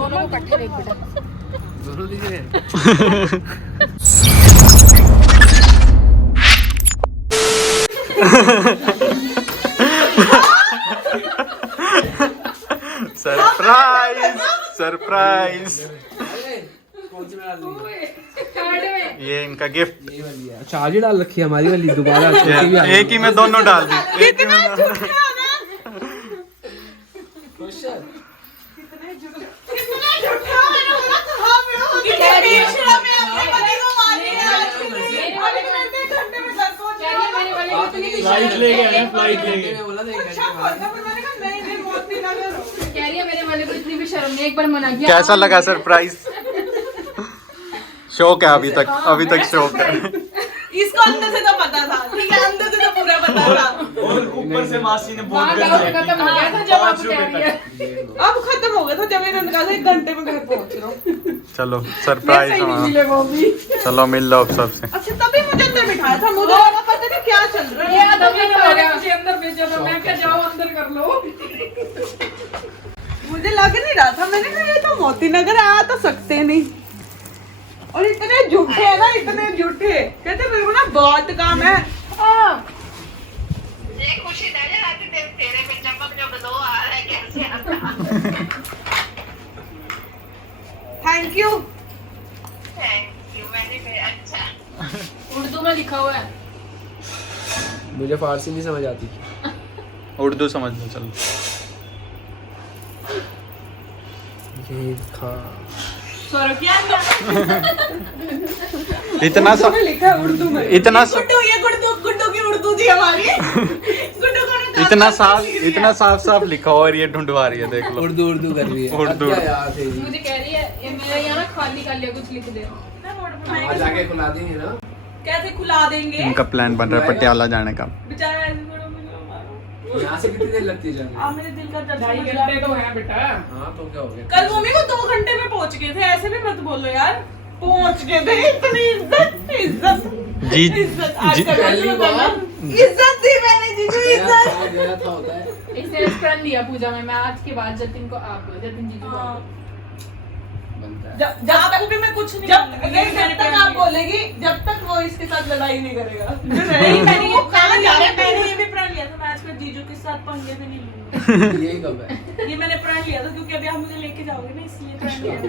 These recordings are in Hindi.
दोनों को इकट्ठे देख बेटा, दोनों दीजिए। सरप्राइज सरप्राइज, कौन सी डाल दी? ये इनका गिफ्ट। ये वाली है। अच्छा आज ही डाल रखी है हमारी वाली दोबारा छोटी भी आ गई। एक ही में दोनों डाल दी, एक ही में। खुश है? फ्लाइट ले गए, फ्लाइट ले गए। बोला था 1 घंटे बाद। कह रही है मेरे वाले को इतनी भी शर्म नहीं, एक बार मना किया। कैसा लगा सरप्राइज? शौक है अभी तक शौक है। इसको अंदर से तो पता था, ठीक है, अंदर से तो पूरा पता था। और ऊपर से मासी ने बोल वहाँ दिया डाउट खत्म हो गया था जब आप कह रही है। अब खत्म हो गया था जब इन्होंने कहा था 1 घंटे में घर पहुंच रहा हूँ। चलो सरप्राइज। सही नहीं मिले वो भी। चलो मिल लो अब सबसे। अच्छा तभी मुझे अंदर बिठाया था, मुझे लगा पता नहीं क्या चल रहा ये है। तभी तो हो गया, मुझे अंदर भेजो तो मैं क्या जाओ अंदर कर लो। मुझे लग नहीं रहा था, मैंने कहा ये तो मोती नगर आ तो सकते नहीं। और इतने झूठे है ना, इतने झूठे कहते मेरे को ना बहुत काम है। ये खुशी नजर आती तेरे में चमक जो ग्लो आ रहा है कैसे आता। Thank you. थैंक यू मैंने अच्छा। उर्दू में लिखा हुआ है। मुझे फारसी नहीं समझ आती। उर्दू समझ लो चलो। ये खा इतना सा लिखा है उर्दू में। इतना सा गुड्डू, ये गुड्डू की उर्दू थी हमारी। गुड्डू को ना इतना साफ लिखा और ये ढूंढवा रही है, देख लो। उर्दू कर रही है। उर्दू। अब क्या यार तेरी? मुझे कह रही है ये मेरे यहाँ ना खाली खाली कुछ लिख दे। आज आके खुला देंगे ना। कैसे खुला देंगे? इनका प्लान बन रहा है पटियाला जाने का। बेचारा ऐसे बड़ा मुझे मारो। यहाँ से कितनी देर लगती है जाने? आ मेरे दिल का दर्द 2.5 समझ घंटे तो है बेटा। हाँ तो क्या हो गया? कल मम्मी को 2 घंटे में पहुंच गए थे, ऐसे भी मत बोलो यार। पहुंच गए थे, इतनी इज्जत जी इज्जत आज जी- का पहली बार इज्जत दी मैंने जीजू, इज्जत। गया था होता है। इसने प्रण लिया पूजा में, मैं आज के बाद जतिन को आप जतिन जीजू को हाँ। आप। बनता है। जब आपको भी मैं कुछ नहीं जब तक आप बोलेगी, जब तक वो इसके साथ लड़ाई नहीं करेगा। नहीं मैंने ये भी प्रण लिया था, मैं आज फिर जीजू के साथ पंगे भी नहीं लूंगा। यही कब है? ये मैंने प्रण लिया था क्योंकि अभी आप मुझे लेके जाओगे ना, इसलिए प्रण लिया था।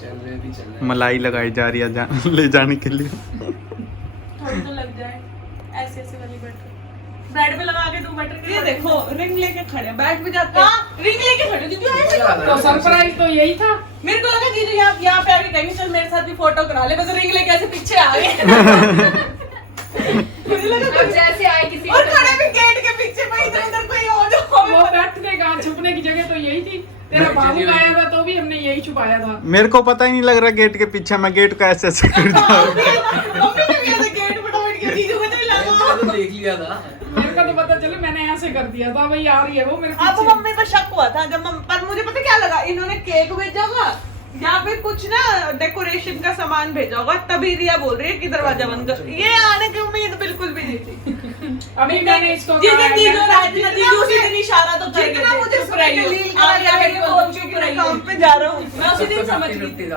चल रहे। मलाई लगाई जा रही है ले जाने के लिए। थोड़ी तो लग जाए, ऐसे ऐसे वाली बटर ब्रेड पे लगा के 2 बटर। ये देखो रिंग लेके खड़े, बैठ भी जाते हैं। रिंग लेके खड़े जीजू ऐसे। तो सरप्राइज तो यही था। मेरे को लगा जीजू यहाँ पे आके कहेंगे चल मेरे साथ भी फोटो करा ले, बस रिंग लेके ऐसे पीछे आ गए। मुझे लगा अब जैसे आए किसी और खड़े भी गेट के पीछे पे, इधर उधर कोई और वो बैठने का छुपने की जगह तो यही थी। तेरा बाबू आया था तो भी हमने यही छुपाया था। मेरे को पता ही नहीं लग रहा गेट के पीछे, मैं गेट को ऐसे ऐसे कर दिया। मम्मी ने भी ऐसे गेट फटाफट के जीजू को नहीं लगा। तो देख लिया था। मेरे को तो पता चले मैंने ऐसे कर दिया था, भाई आ रही है वो मेरे आपको पीछे। मम्मी पर शक हुआ था जब पर मुझे पता क्या लगा, इन्होंने केक भेजा होगा या फिर कुछ ना डेकोरेशन का सामान भेजा होगा, तभी रिया बोल रही है कि दरवाजा बंद कर। ये आने की उम्मीद बिल्कुल भी नहीं थी। अभी मैंने इसको जितने जीजू से इशारा तो कर जितना मुझे चुप रही हो। आप आगे बोल चुप रही हो, काम पे जा रहा हूँ मैं। उसी दिन समझ गई थी,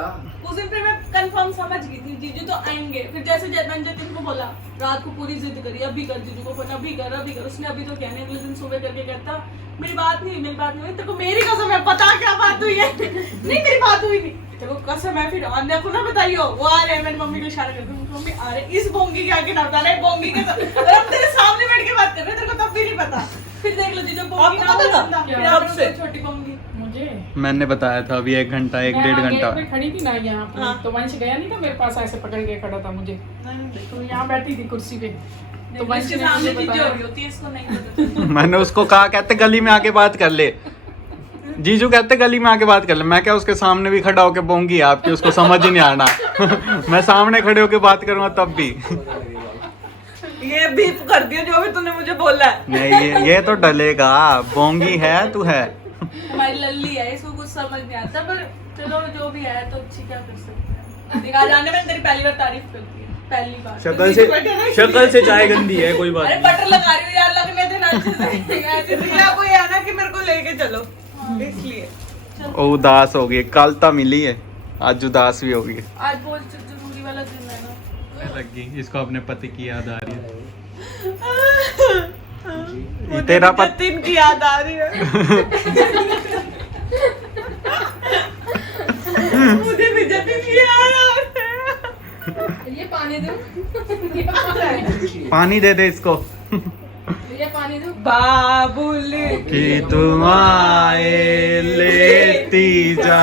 उस दिन फिर मैं कंफर्म समझ गई थी जीजू तो आएंगे। फिर जैसे जतिन को बोला, रात को पूरी जिद करी अभी कर जीजू को फोन, अभी कर। उसने अभी तो कहने अगले दिन सुबह करके कहता मेरी बात नहीं हुई। तेरे को मेरी कसम है, पता क्या बात हुई है? नहीं मेरी बात हुई नहीं, तेरे को कसम है। फिर अन्य को ना बताइयो, वो आ रहे हैं। मेरी मम्मी को इशारा कर दूँ, मम्मी आ रहे, इस बोंगी के आगे ना बता रहे, बोंगी के और हम तेरे सामने बैठ के बात कर रहे हैं, तेरे को तब भी नहीं पता। फिर देख लो जीजू, बोंगी ना था, फिर आपसे छोटी बोंगी। मुझे मैंने बताया था अभी 1 घंटा 1-1.5 घंटा। मैं खड़ी थी ना यहाँ पे, हाँ। तो वंश गया नहीं था मेरे पास, ऐसे पकड़ के खड़ा था मुझे। तो यहाँ बैठी थी कुर्सी पे, तो वंश इसके ने सामने मुझे चीजें बताया। हो रही होती है, इसको नहीं पता। मैंने उसको कहा, कहते गली में आके बात कर ले। जीजू कहते गली में आके बात कर ले। मैं क्या उसके सामने भी खड़ा होके बोंगी आपकी, उसको समझ ही नहीं आना। मैं सामने खड़े होके बात करूंगा तब भी। ये बीप कर दिया जो भी तूने मुझे बोला है। नहीं ये तो डलेगा, बोंगी है तू है। हमारी लल्ली है, इसको कुछ समझ नहीं आता, पर चलो जो भी है तो अच्छी क्या कर सकते हैं। दिखा जाने में तेरी पहली बार तारीफ करती है, पहली बार। शक्ल से चाय गंदी है, कोई बात अरे नहीं। बटर लगा रही हूँ यार, लगने देना अच्छे से। ऐसे तो क्या कोई है ना कि मेरे को लेके चलो, इसलिए चल वो उदास हो गई, कल तो मिली है, आज उदास भी हो गई। आज बहुत जरूरी वाला दिन है ना। लग गई इसको अपने पति की याद आ रही है। मुझे तेरा भी पति जतिन की याद आ रही है। मुझे भी जतिन की याद आ रही है। ये पानी दो। ये पानी पानी दे दे इसको। ये पानी दो। बाबुल कि दुआएं लेती जा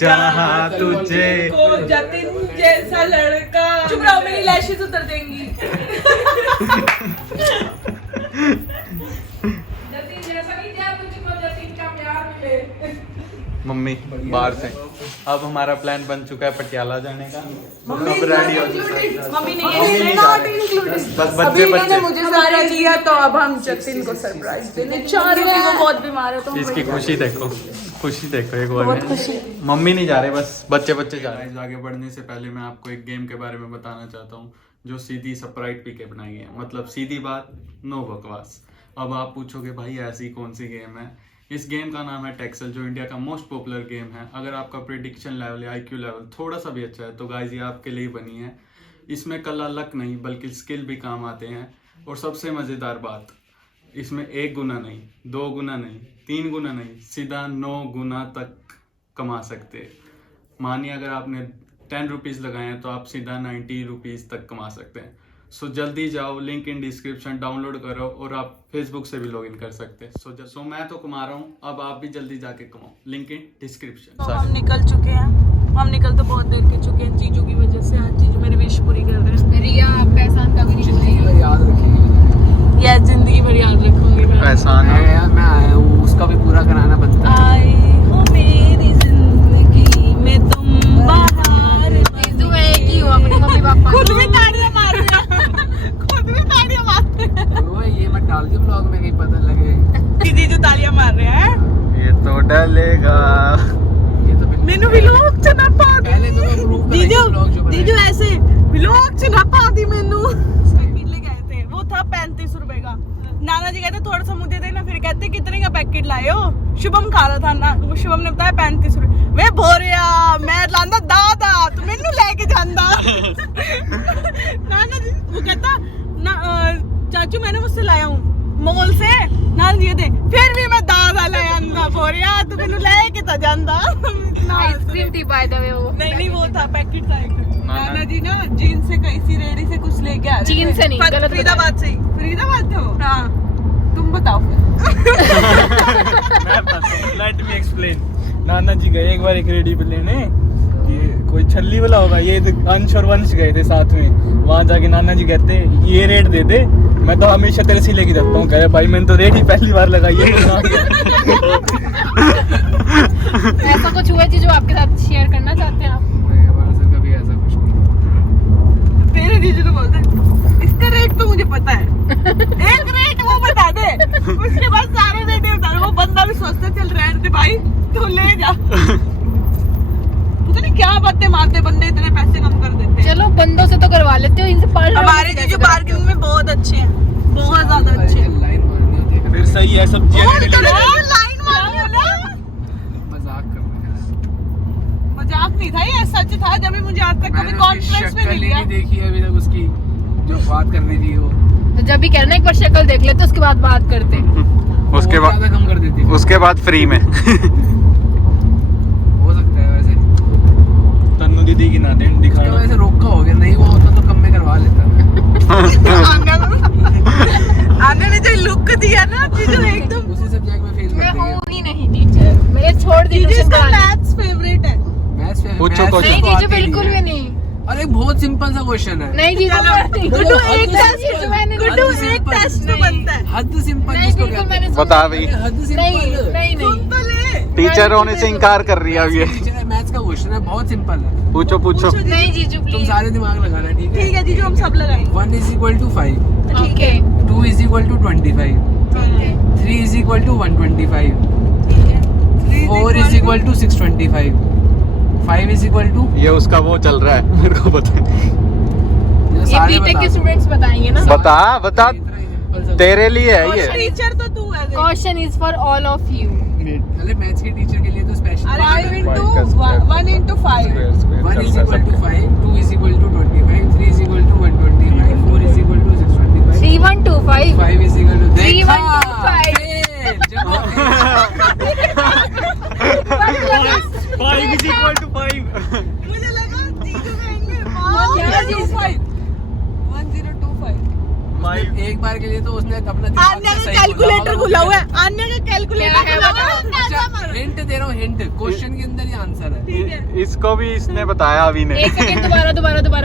जहाँ तुझे। को जतिन जैसा लड़का। चुप रहो, मेरी लैशेस उतर देंगी। जतिन जैसा नहीं दिया तुझको, जतिन का प्यार मिले। मम्मी बाहर से अब हमारा प्लान बन चुका है पटियाला जाने का। अब रेडी हो मम्मी ने नॉट इंक्लूडेड। बस बच्चे बच्चे मुझे सरप्राइज दिया तो अब हम जतिन को सरप्राइज देने जा रहे हैं। वो बहुत बीमार है तो इसकी खुशी देखो, खुशी देखो एक बार। बहुत खुशी। मम्मी नहीं जा रहे, बस बच्चे बच्चे जा रहे हैं। आगे बढ़ने से पहले मैं आपको एक गेम के बारे में बताना चाहता हूँ जो सीधी स्प्राइट पी के बनाई है। मतलब सीधी बात, नो बकवास। अब आप पूछोगे भाई ऐसी कौन सी गेम है? इस गेम का नाम है टेक्सल, जो इंडिया का मोस्ट पॉपुलर गेम है। अगर आपका प्रेडिक्शन लेवल या IQ लेवल थोड़ा सा भी अच्छा है तो गाइस ये आपके लिए बनी है। इसमें कला लक नहीं बल्कि स्किल भी काम आते हैं। और सबसे मज़ेदार बात, इसमें 1 गुना नहीं, 2 गुना नहीं, 3 गुना नहीं, सीधा 9 गुना तक कमा सकते हैं। मानिए अगर आपने 10 रुपीज़ लगाए हैं तो आप सीधा 90 रुपीज़ तक कमा सकते हैं। सो जल्दी जाओ, लिंक इन डिस्क्रिप्शन, डाउनलोड करो और आप फेसबुक से भी लॉगिन कर सकते हैं। सो मैं तो कमा रहा हूँ, अब आप भी जल्दी जाके कमाओ, लिंक इन डिस्क्रिप्शन। तो हम निकल चुके हैं। हम निकल तो बहुत देर के चुके हैं जीजू की वजह से। आज जीजू मेरी विश पूरी कर रहे हैं। रिया पहचान का भी नहीं बोलेगी। याद रखेगी। यह जिंदगी भर याद रखूंगी मैं। एहसान है। मैं आया हूँ, उसका भी पूरा कराना बनता है। आई हो मेरी जिंदगी में तुम बाहर। जीजू मैं एक ही हूँ अपने मम्मी पापा। खुद भी ताड़ियां मार रहे हैं। खुद भी ताड़ियां मार रहे हैं। ओए ये मत डाल दी ब्लॉग में, कहीं पता लगे। जीजू तालियां मार रहे हैं। ये तो डलेगा। ये तो बिल्कुल मैंने व्लॉग च ना पा दी। पहले तो मैं ग्रुप का ब्लॉग जो जीजू ऐसे व्लॉग च ना पा दी मैनू। पैकेट ले गए थे, वो था 35 रुपए का। नाना जी कहते थोड़ा सा मुझे देना, फिर कहते कितने का पैकेट लाए हो? शुभम खा रहा था ना, शुभम ने बताया 35 रुपए। वे भोरिया मैं लांदा दादा तू मैनू लेके जांदा। नाना जी वो कहता ना चाचू मैंने मुझसे लाया हूँ मॉल से। नाना जी कहते फिर भी मैं दादा ले आंदा भोरिया तू मैनू लेके ता जांदा। आइसक्रीम थी बाय द वे वो। नहीं वो था पैकेट था एक। नाना जी ना जीन से किसी रेडी से कुछ लेके आ रहे थे। जीन से नहीं, गलत फरीदाबाद से। फरीदाबाद थे वो। हाँ तुम बताओ लेट मी एक्सप्लेन। नाना जी गए एक बार एक रेडी पे लेने, ये कोई छल्ली वाला होगा, ये अंश और वंश गए थे साथ में। वहाँ जाके नाना जी कहते ये रेट दे दे, मैं तो हमेशा तेरे से लेके जाता हूँ। कह रहे भाई मैंने तो रेट ही पहली बार लगाई है। ऐसा कुछ हुआ जी जो आपके साथ शेयर करना चाहते हैं आप? हमारे साथ कभी ऐसा कुछ नहीं। तेरे जीजू तो बोलते हैं इसका रेट तो मुझे पता है। एक रेट वो बता दे, उसके बाद सारे रेट बता दे। वो बंदा भी सोचता चल रहने दे भाई तू ले जा। पता नहीं क्या बातें मारते बंदे, इतने पैसे कम कर देते हैं। चलो बंदों से तो करवा लेते हो, इनसे पार्लर। हमारे जीजू पार्किंग में बहुत अच्छे हैं, बहुत ज्यादा अच्छे हैं। लाइन मारनी होती है, फिर सही है सब लाइन मारनी है ना। मजाक कर रहे हैं। मजाक नहीं था ये, सच था। जब भी मुझे आज तक कभी कॉन्फ्रेंस में नहीं लिया। नहीं देखी है अभी तक उसकी, जो बात करनी थी वो। तो जब भी कहना एक बार शक्ल देख लेते उसके बाद बात करते। उसके बाद ज्यादा कम कर देती है। उसके बाद फ्री में। हो सकता है वैसे। तन्नू दीदी की ना दें उसका दिखाना। वैसे रोका हो गया, नहीं वो होता तो कम में करवा लेता। आने ने जो लुक दिया ना जीजू एकदम। उसी सब्जेक्ट में फेल मैं कर हूँ देंगे। ही नहीं टीचर, मेरे छोड़ दी जीजू ट्यूशन इसका पढ़ाने। मैथ्स फेवरेट है। पूछो मैथ्स कुछ। नहीं तो जीजू आती बिल्कुल भी नहीं। अरे बहुत सिंपल सा क्वेश्चन है। नहीं जीजू नहीं। गुड्डू हद एक टेस्ट जीजू मैंने गुड्डू हद एक सिंपल। टेस्ट तो बनता है। हद सिंपल नहीं जिसको बिल्कुल कहते मैंने हैं। सुना। बता भाई। हद नहीं सिंपल। नहीं सुन नहीं। तो ले। टीचर होने से इनकार कर रही है अब ये। टीचर है, मैथ्स का क्वेश्चन है, बहुत सिंपल है। पूछो पूछो। नहीं जीजू तुम प्लीज। सारे दिमाग लगाना, ठीक है? ठीक है जीजू हम सब लगाएंगे। 1 = 5, ओके 2 = 25, 3 = 125, ठीक है 4 = 625, 5 = ये उसका वो चल रहा है, मेरे को पता है। ये सारे बीटेक के बता। स्टूडेंट्स बताएंगे ना। बता बता, इतना ही simple सा- तेरे लिए है ये। टीचर तो तू है। Question is for all of you. Minute अरे मैथ्स के टीचर के लिए तो special 5 into 1 into 5 1 is equal to 5, 2 is equal to 25, 3 is equal to 125, 4 is equal to 625, 3125 5 is equal to 3125 5 is equal to 5 मुझे लगा जीजू कहेंगे 1025 एक बार के लिए तो उसने अपना आन्या का कैलकुलेटर खुला हुआ है आन्या का कैलकुलेटर खुला हुआ है हिंट दे रहा हूँ, हिंट क्वेश्चन के अंदर ही आंसर है। ठीक है इसको भी इसने बताया अभी ने। एक सेकंड दोबारा अब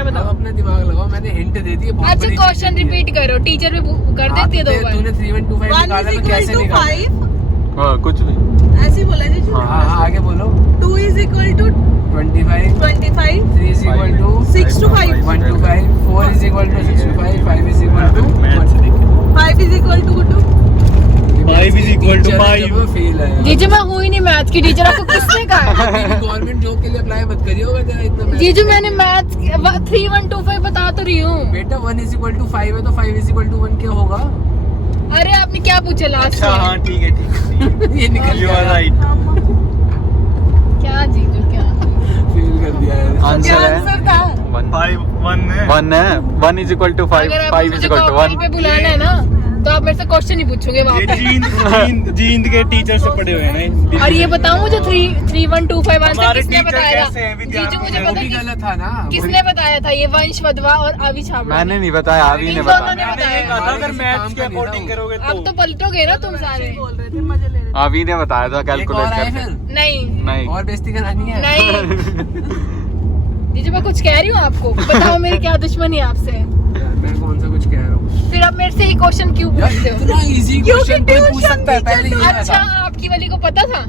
बताओ। अपना दिमाग लगाओ, मैंने हिंट दे दी है, बहुत अच्छा बड़ी क्वेश्चन चीज़ है। रिपीट करो, टीचर में कर देती है 2 बार। तूने 3125 1 निकाला is तो equal कैसे to निकाला? 5 हाँ कुछ भी। ऐसे ही बोला जीजू हाँ हाँ आगे बोलो। 2 is equal to 25, 25 3 is equal to 6 to 5 1 to 5, 4 is equal to 6 to 5, 5 is equal to 5 is equal to 2 5 is equal to 5 fail है। जीजू मैं हुई नहीं मैथ की टीचर, आपको किसने कहा? गवर्नमेंट जॉब के लिए अप्लाई मत करिए होगा तेरा इतना math। जीजू मैंने मैथ 3125 बता तो रही हूँ। बेटा 1 is equal to 5 है तो 5 is equal to 1 क्या होगा? अरे आपने क्या पूछा लास्ट अच्छा हाँ में? ठीक है ये निकल यू आर गया। राइट क्या जीजू क्या फेल कर दिया है। आंसर है आंसर था 1 1 है 1 है 1 is equal to 5, अगर आप 5 is मुझे equal to कॉपी 1। पे बुलाना है ना तो आप मेरे से क्वेश्चन ही पूछोगे ये वापस। जींद के टीचर से पढ़े हुए हैं ना। और ये बताओ मुझे 3125 आंसर हमारे किसने टीचर बताया कैसे हैं था? विद्यार्थी जीजू मुझे में? वो पता भी है गलत था ना। किसने बताया था ये वंश वधवा और अभी छाबड़ा। मैंने नहीं बताया, अभी ने इन दोनों बताया। ने मैंने ये कहा था अगर मैथ्स के अकॉर्डिंग करोगे अब तो पलटोगे ना तुम सारे। बोल रहे थे मजे ले रहे अभी ने बताया था एक और कैलकुलेट आए करके। फिर नहीं नहीं और बेइज्जती करानी है। नहीं जीजू मैं कुछ कह रही हूँ आपको, बताओ मेरी क्या दुश्मनी है आपसे? मैं कौन सा कुछ कह रहा हूँ? फिर आप मेरे से ही क्वेश्चन क्यों पूछते हो? इतना इजी क्वेश्चन कोई पूछ सकता है पहले ये अच्छा आपकी वाली को पता था?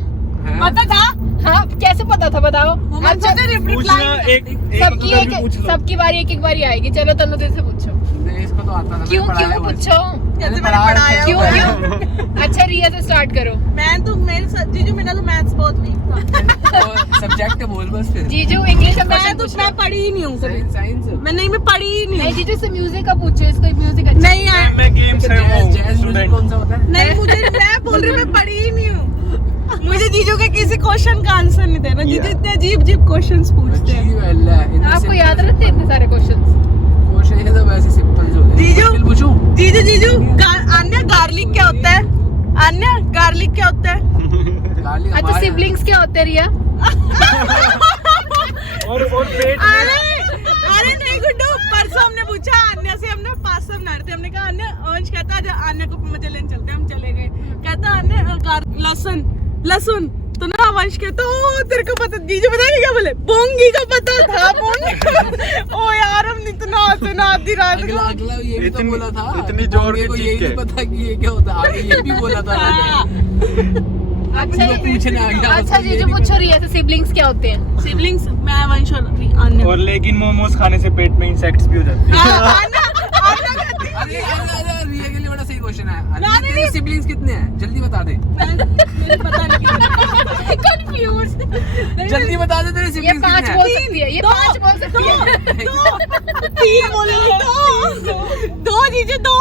है। पता था हाँ कैसे पता था बताओ? अच्छा पूछना एक सबकी मतलब भी पूछ लो। सबकी बारी एक बारी आएगी। चलो तनु तेरे से पूछो। नहीं, इसको तो आता था। क्यों क्यों पूछो? जैसे मैंने पढ़ा पढ़ाया क्यों हुआ है। क्यों? अच्छा रिया से स्टार्ट करो। मैं तो मेरे साथ जीजू मेरा तो मैथ्स बहुत वीक था सब्जेक्ट बोल बस फिर। जीजू इंग्लिश में मैं क्वेश्चन तो पूछ मैं लो। पढ़ी ही नहीं हूँ कभी साइंस मैं पढ़ी ही नहीं नहीं हूँ जीजू से म्यूजिक का पूछो, इसको म्यूजिक अच्छा नहीं यार मैं गेम से हूँ जैज स्टूडेंट। कौन सा होता है? नहीं मुझे मैं बोल रही हूँ मैं पढ़ी ही नहीं हूँ मुझे जीजू के किसी क्वेश्चन का आंसर नहीं देना जीजू इतने अजीब अजीब क्वेश्चंस पूछते हैं अजीब अल्लाह, इतने आपको simple याद रहते हैं इतने सारे क्वेश्चंस? क्वेश्चन है तो वैसे सिंपल से होते हैं। जीजू। मुश्किल पूछूं? जीजू अन्य गार्लिक क्या होता है अन्य गार्लिक क्या होता है गाली अच्छा हमारे- सिबलिंग्स क्या होते हैं रिया? और पेट अरे नहीं गुड्डू परसों हमने पूछा अन्य से हमने 500 बना रहे थे हमने कहा अन्य अंश कहता है अन्य को मजे लेने चलते हैं हम चले गए कहता अन्य लहसुन लहसुन तो ना वंश कहता ओ तेरे को पता जीजू बताएंगे क्या बोले बोंगी का पता था बोंगी ओ यार हम इतना हंसे ना आधी रात को अगला ये भी तो इतनी- बोला था इतनी जोर मेरे की को चीख यही के। नहीं पता कि ये क्या होता है। आगे ये भी बोला था अच्छा तो पूछने आ गया अच्छा जीजू पूछो रिया से सिबलिंग्स क्या होते हैं? सिबलिंग्स मैं वंश और अन्य और लेकिन मोमोज खाने से पेट में इंसेक्ट्स भी हो जाते हैं। अरे रिया के लिए बड़ा सही क्वेश्चन है। तेरे सिबलिंग्स कितने हैं जल्दी बता दे। पता नहीं कंफ्यूज। जल्दी बता दे तेरे ये सिबलिंग्स 5 कितने बोल हैं। सकती है, ये 5 बोल सकती है। तीन बोले दो जीजू दो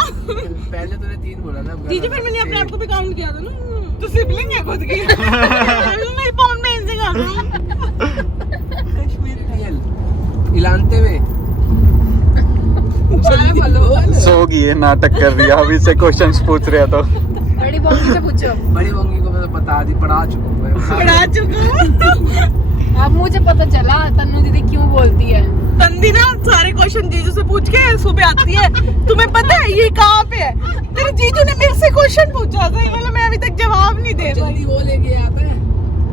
पहले तूने 3 बोला था। जीजू फिर मैंने अपने आप को भी काउंट किया था ना तो सिबलिंग है खुद की मेरे फोन में इनसे कश्मीरी रियल इलानते में सो गई है, नाटक कर रही है अभी से क्वेश्चंस पूछ रहे तो। बड़ी बॉम्बी से पूछो। बड़ी बंगी को मैं बता दी पढ़ा चुका हूँ मैं। पढ़ा चुका हूँ अब मुझे पता चला तन्नू दीदी क्यों बोलती है। तंदी ना सारे क्वेश्चन जीजू से पूछ के सुबह आती है तुम्हें पता है ये कहाँ पे है तेरे जीजू ने मेरे से क्वेश्चन पूछा था मतलब मैं अभी तक जवाब नहीं दे पाई जल्दी वो लेके आता है।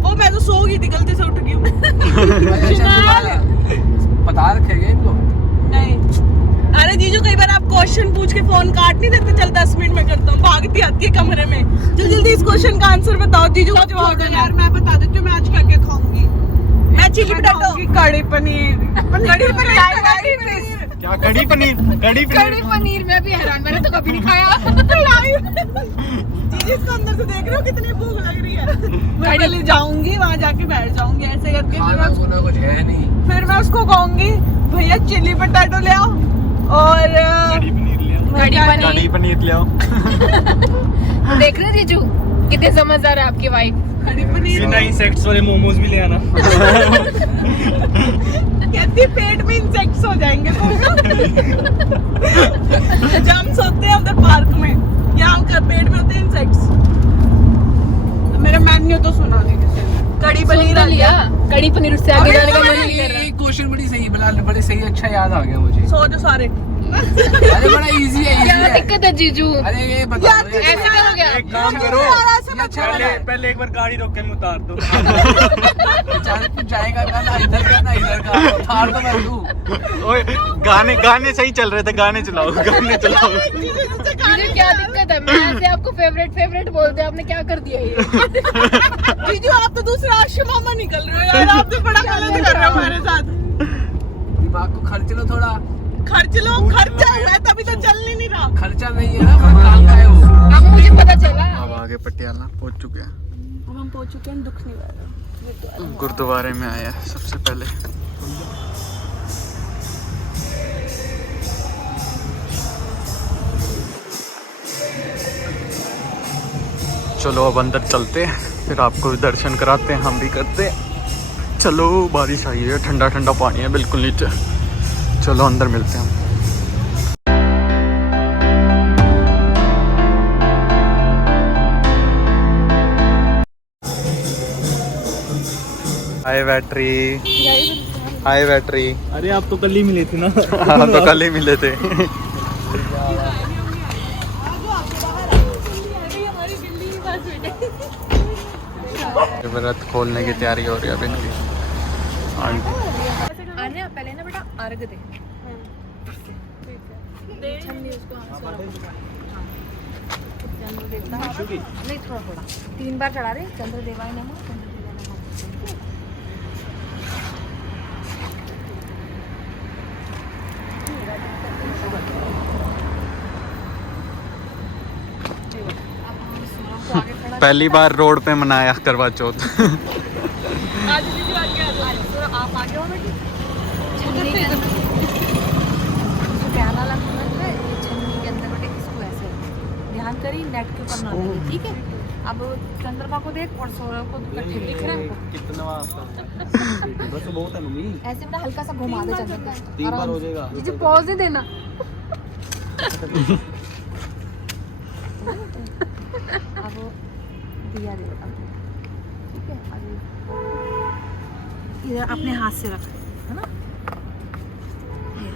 वो मैं तो सो गई थी गलती से उठ गई हूँ बता रखेगा इनको। नहीं अरे जीजू कई बार आप क्वेश्चन पूछ के फोन काट नहीं देते चल 10 मिनट में करता हूँ भागती आती है कमरे में जल्दी जल्दी इस क्वेश्चन का आंसर बताओ जीजू को जवाब दो यार मैं बता देती हूँ मैं आज क्या क्या खाऊंगी मैं चिली पोटैटो कड़ी पनीर कड़ी पनीर क्या कड़ी पनीर? कड़ी पनीर में भी हैरान, मैंने तो कभी नहीं खाया। जीजू इसको अंदर से देख रहे हो कितनी भूख लग रही है मैं पहले जाऊंगी वहाँ जाके बैठ जाऊंगी ऐसे करके खाना खुना कुछ है नहीं। फिर मैं उसको कहूंगी भैया चिली पोटैटो ले आओ और कड़ी पनीर ले आओ। कड़ी पनीर कड़ी पनीर ले आओ। देख रहे जीजू कितने समझदार है आपकी वाइफ। हरी पनीर बिना इंसेक्ट्स वाले मोमोज भी ले आना। कहती पेट में इंसेक्ट्स हो जाएंगे जम्स होते हैं उधर पार्क में, यहाँ का पेट में होते हैं इंसेक्ट्स। मेरा मेन्यू तो सुना नहीं किसी ने। कड़ी पनीर लिया, कड़ी पनीर उससे आगे जाने का मन नहीं कर रहा। एक क्वेश्चन बड़ी सही बिलाल, बड़ी सही, अच्छा याद आ गया मुझे। सो जो सारे अरे बड़ा इजी है, क्या easy है। दिक्कत है जीजू? अरे ये बताओ ऐसे करोगे आप? एक काम करो, अच्छा पहले एक बार गाड़ी रोक के मैं उतार दो। बेचारे कुछ जाएगा ना इधर का ना इधर का, थार तो मैं दूं। ओए गाने सही चल रहे थे, गाने चलाओ, गाने चलाओ। जीजू क्या दिक्कत है? मैं ऐसे आपको फेवरेट बोलते हैं, आपने क्या कर दिया ये? जीजू आप तो दूसरे आशिक मामा निकल रहे हो यार, आप तो बड़ा गलत कर रहे हो हमारे साथ। दिमाग को खर्च लो थोड़ा। खर्चा हुआ है तभी तो चल नहीं रहा। खर्चा नहीं है ना, बड़ा काम का है वो। अब मुझे पता चला। अब आगे पटियाला पहुंच चुके हैं, अब हम पहुंच चुके हैं, दुख नहीं लग रहा। गुरुद्वारे में आया है सबसे पहले। चलो अब अंदर चलते हैं, फिर आपको भी दर्शन कराते हैं, हम भी करते हैं। चलो बारिश आई है, ठंडा ठंडा पानी है बिल्कुल नीचे। चलो अंदर मिलते हैं हम। हाय बैटरी। अरे आप तो कल ही मिले थे ना। हाँ तो कल ही मिले थे। व्रत खोलने की तैयारी हो रही है अब इनकी। आने पहले ना बेटा अर्घ दे। नहीं थोड़ा 3 बार चढ़ा रहे। चंद्र देवाय नमः, चंद्र देवाय नमः। पहली बार रोड पे मनाया करवा चौथ। आप आगे हो बेटी। प्यारा लगता है ये छन्नी के अंदर बेटे, इसको ऐसे ध्यान करी, नेट के ऊपर ना लगे, ठीक है। अब चंद्रमा को देख और सूर्य को इकट्ठे दिख रहे हैं। कितना बस बहुत है मम्मी। ऐसे बेटा हल्का सा घुमा दे चंद्रमा को। 3 बार हो जाएगा। जी पॉज नहीं देना। अब दिया दे बेटा, ठीक है। अभी इधर अपने हाथ से रख, है ना। ये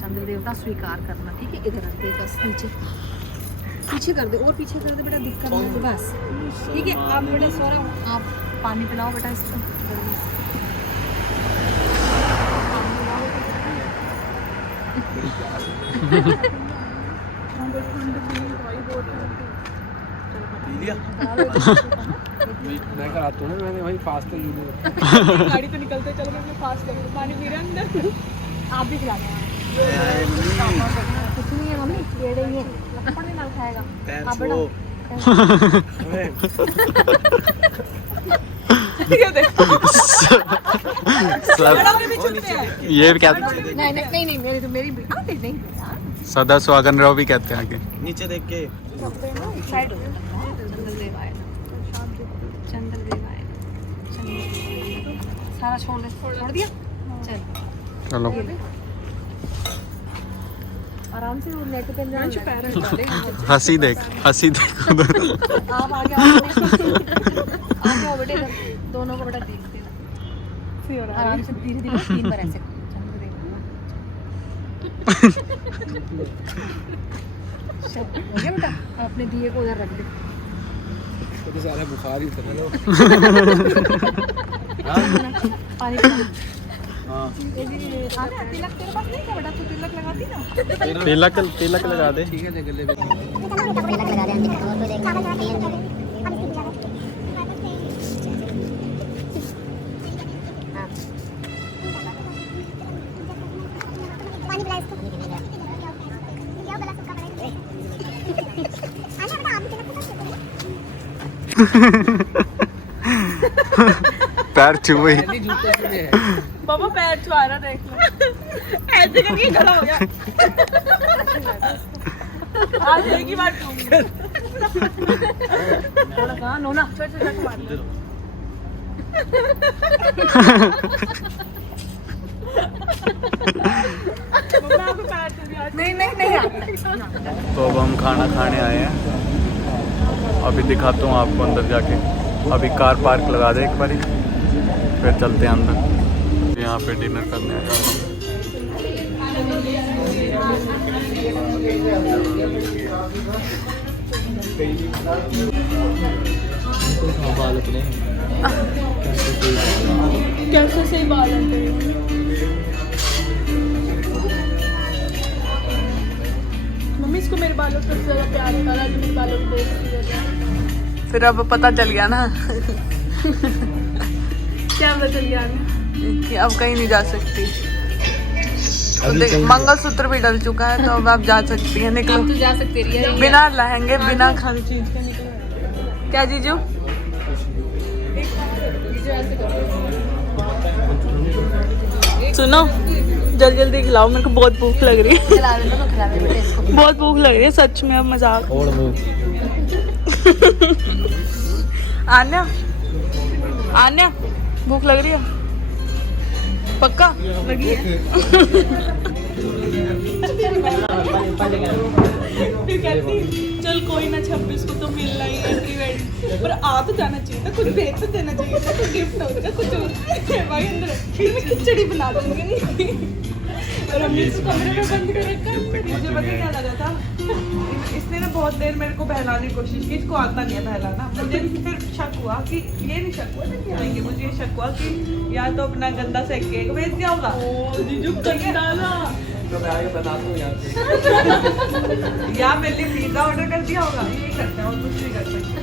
चंद्र देवता स्वीकार करना, ठीक है। इधर रख दे बस, पीछे कर दे, और पीछे कर दे बेटा, दिक्कत नहीं है बस, ठीक है। आप बेटा सौरभ आप पानी पिलाओ बेटा इसको। मैं कराता हूँ ना, मैंने वही फास्ट ली गाड़ी तो निकलते चलो, मैं फास्ट करूँ। पानी पी रहे हैं अंदर, आप भी खिला दो। कुछ नहीं है मम्मी, टेढ़े ही है, लपड़ नहीं ना खाएगा। आप बेटा ये देखो सब भी चलते हैं। ये भी क्या नहीं मेरी तो मेरी नहीं सदा सुहागन रहो भी कहते हैं आगे। नीचे देख के साइड हो चंद्रदेवाय, चंद्रदेवाय, सारा छोड़ दिया। चल चलो आराम से वो नेट पे अंदर हंसी देख उधर। आप आगे आओ बेटे, इधर दोनों को बेटा देखते हैं आराम से, धीरे 3 बार ऐसे चल हो गया बेटा। अब अपने दिए को उधर रख दे। तो सारा बुखार ही उतर गया। पानी पिला। तिलक तेरे पास नहीं क्या बेटा? तू तिलक लगाती ना। तिलक लगा दे। ठीक है ले ले। पैर छुए। बाबा पैर छुआ रहा, देख लो। ऐसे करके खड़ा हो गया। आज एक ही बार कहूंगी। थोड़ा कहाँ नोना छोड़ छोड़ मार नहीं नहीं नहीं तो अब हम खाना खाने आए हैं, अभी दिखाता हूँ आपको अंदर जाके। अभी कार पार्क लगा दे एक बारी, फिर चलते हैं अंदर। यहाँ पे डिनर करने आए हैं। कैसे सही बात है। मम्मी इसको मेरे बालों से ज्यादा प्यार होता है, जो मेरे बालों को देखती है। फिर अब पता चल गया ना क्या पता चल गया कि अब कहीं नहीं जा सकती। मंगलसूत्र भी डल चुका है, तो अब आप जा सकती हैं। निकलो तो जा सकते रहिए बिना लहंगे बिना खाने चीज के निकलो। क्या जीजू? सुनो जल्दी जल्दी खिलाओ, मेरे को बहुत भूख लग रही है। खिला देना तो खिला दे बेटे इसको। बहुत भूख लग रही है सच में, अब मजाक। आन्या आन्या भूख लग रही है पक्का? लगी है। फिर कहती चल कोई ना 26 को तो मिलना ही है प्री वेडिंग, पर आ तो जाना चाहिए था, कुछ भेज तो देना चाहिए था, कुछ गिफ्ट होगा कुछ और भाई अंदर। फिर मैं खिचड़ी बना दूंगी नहीं। और हमने इसको कमरे में बंद कर रखा। मुझे पता क्या लगा था, इसने ना बहुत देर मेरे को बहलाने की कोशिश की, इसको आता नहीं है बहलाना। मुझे फिर शक हुआ कि ये नहीं शक हुआ नहीं आएंगे, मुझे ये शक हुआ कि या तो अपना गंदा सा केक भेज दिया होगा। या मेरे लिए पिज्जा ऑर्डर कर दिया होगा, यही करते हैं और कुछ नहीं कर सकते।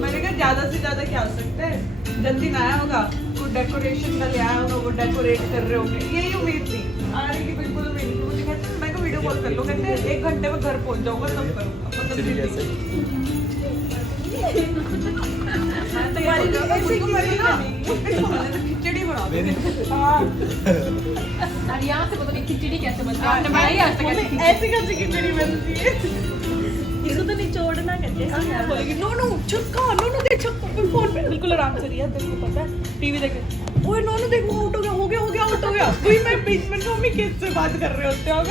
मैंने कहा ज्यादा से ज्यादा क्या हो सकता है, जन्मदिन आया होगा, कुछ डेकोरेशन का ले आया होगा, वो डेकोरेट कर रहे होंगे, यही उम्मीद थी। आने की बिल्कुल उम्मीद नहीं थी। मुझे कहते मैं को वीडियो कॉल कर लो, कहते 1 घंटे में घर पहुंच जाऊंगा तब करूंगा। खिचड़ी बना दे। और यहाँ से पता नहीं खिचड़ी कैसे बनती है, आपने बनाई आज तक ऐसी खिचड़ी? ऐसी कैसी खिचड़ी बनती है? इसको तो निचोड़ना कहते हैं। बोलेगी नो नो छक्का, नो नो देख छक्का फोन पे बिल्कुल आराम से रिया, तेरे को पता है टीवी देख। ओए नो नो देख वो आउट हो गया आउट हो गया। कोई मैं बीच में मम्मी किससे बात कर रहे होते हैं आप?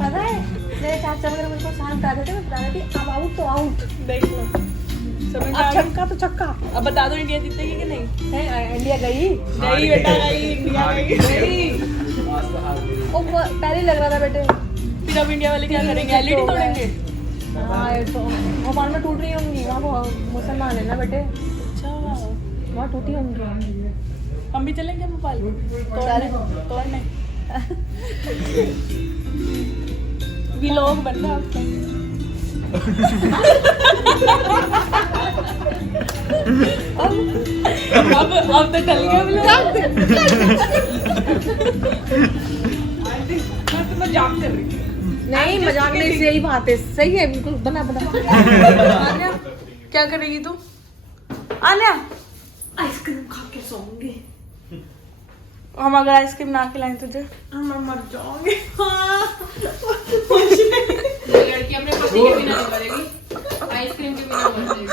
पता है मेरे चाचा वगैरह मुझे को शाम बता देते, मैं बता देती अब आउट तो आउट। देख लो समझ आ छक्का तो छक्का। अब बता दो इंडिया जीतेगी कि नहीं? है इंडिया गई नहीं बेटा गई, इंडिया गई। ओ पहले लग रहा था बेटे। फिर अब इंडिया वाले क्या करेंगे? एलईडी तोड़ेंगे। हाँ ये तो भोपाल में टूट रही होंगी, वहाँ मुसलमान है ना बेटे, अच्छा वहाँ टूटी होंगी। हम भी चलेंगे भोपाल तोड़ने। व्लॉग बन रहा है आपका। अब तो चल गया व्लॉग। मैं तो मजाक कर रही थी। नहीं मजाक नहीं, सही बात है, सही है बिल्कुल। बना आन्या क्या करेगी तू? आन्या आइसक्रीम खा के सोऊंगी। हम अगर आइसक्रीम ना खिलाएं तुझे मैं मर जाऊंगी। लड़की अपने पति के बिना नहीं मरेगी, आइसक्रीम के बिना मर जाएगी।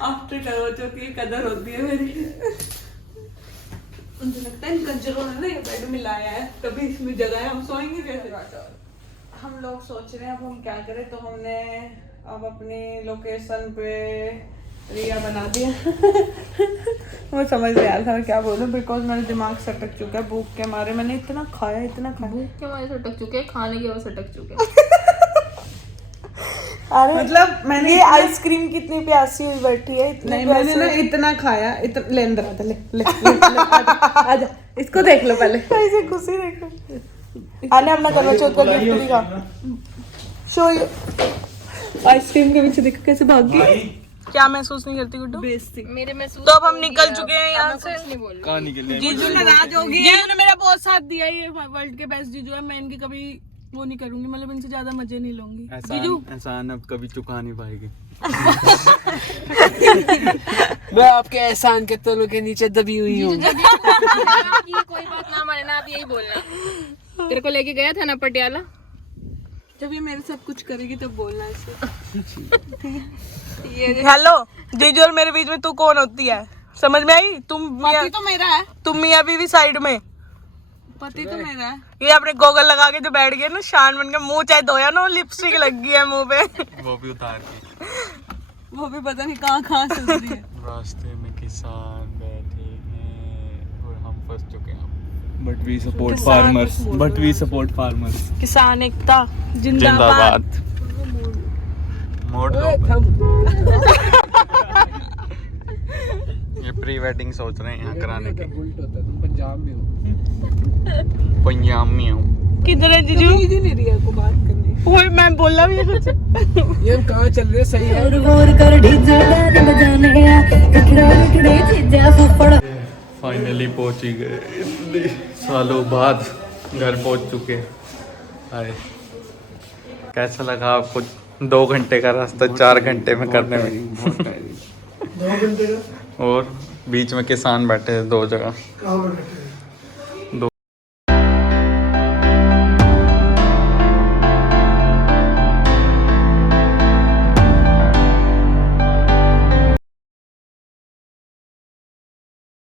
आफ्टर करवा चौथ की कदर होती है मेरी। मुझे लगता है इन कंजरों ने ना ये बेड मिलाया है, तभी इसमें जगह है। हम सोएंगे कैसे? हम लोग सोच रहे हैं अब हम क्या करें, तो हमने अब अपनी लोकेशन पे रिया बना दिया। मुझे समझ नहीं आ रहा था मैं क्या बोलूं, बिकॉज मेरा दिमाग सटक चुका है भूख के मारे। मैंने इतना खाया भूख के मारे सटक चुके, खाने की वजह सटक चुके। अरे मतलब मैंने ये आइसक्रीम कितनी प्यासी हुई बैठी है, नहीं मैंने ना इतना खाया, इतना ले अंदर आ ले आजा, इसको देख लो पहले कैसे खुशी देखो। आने अपना करवा चौथ का गिफ्ट दिखा, शो यू। आइसक्रीम के पीछे देखो कैसे भाग गई। क्या महसूस नहीं करती गुड्डू? बेइज्जती मेरे में तो अब हम निकल चुके हैं यहाँ से। कहाँ निकले? जीजू नाराज हो गई। जीजू ने मेरा बहुत साथ दिया, ये वर्ल्ड के बेस्ट जीजू है। मैं इनकी कभी वो नहीं करूंगी, मतलब इनसे ज्यादा मजे नहीं लूंगी। जीजू एहसान अब कभी चुका नहीं पाएगी। मैं आपके एहसान के तलों के नीचे दबी हुई हूँ। कोई बात ना माने ना, आप यही बोलना। तेरे को लेके गया था ना पटियाला, जब ये मेरे सब कुछ करेगी तब बोलना इसे। हेलो जीजू, और मेरे बीच में तू कौन होती है? समझ में आई? तुम पति तो मेरा है, तुम मियां बीवी साइड में, पति तो मेरा है। ये अपने गोगल लगा के जो बैठ गए ना, शान बन के, मुंह चाहे धोया ना, लिपस्टिक लग गई है मुंह पे, वो भी उतार के। वो भी पता नहीं कहाँ से उतरी है। रास्ते में किसान बैठे हैं और हम फंस चुके हैं। But we support farmers. But we support farmers. किसान एकता जिंदाबाद। मोड़ लो। ये प्री वेडिंग सोच रहे हैं यहाँ कराने की। उल्टा होता है, तुम पंजाब में हो। पंजाब में हूँ। किधर है जीजू? नहीं रही है को बात करनी। वो मैं बोला भी कुछ। ये हम कहाँ चल रहे? सही है। फाइनली पहुंच ही गए, इतने सालों बाद घर पहुंच चुके हैं। आए, कैसा लगा आपको 2 घंटे का रास्ता 4 घंटे में करने में? 2 घंटे का? और बीच में किसान बैठे थे 2 जगह। कहाँ पर बैठे?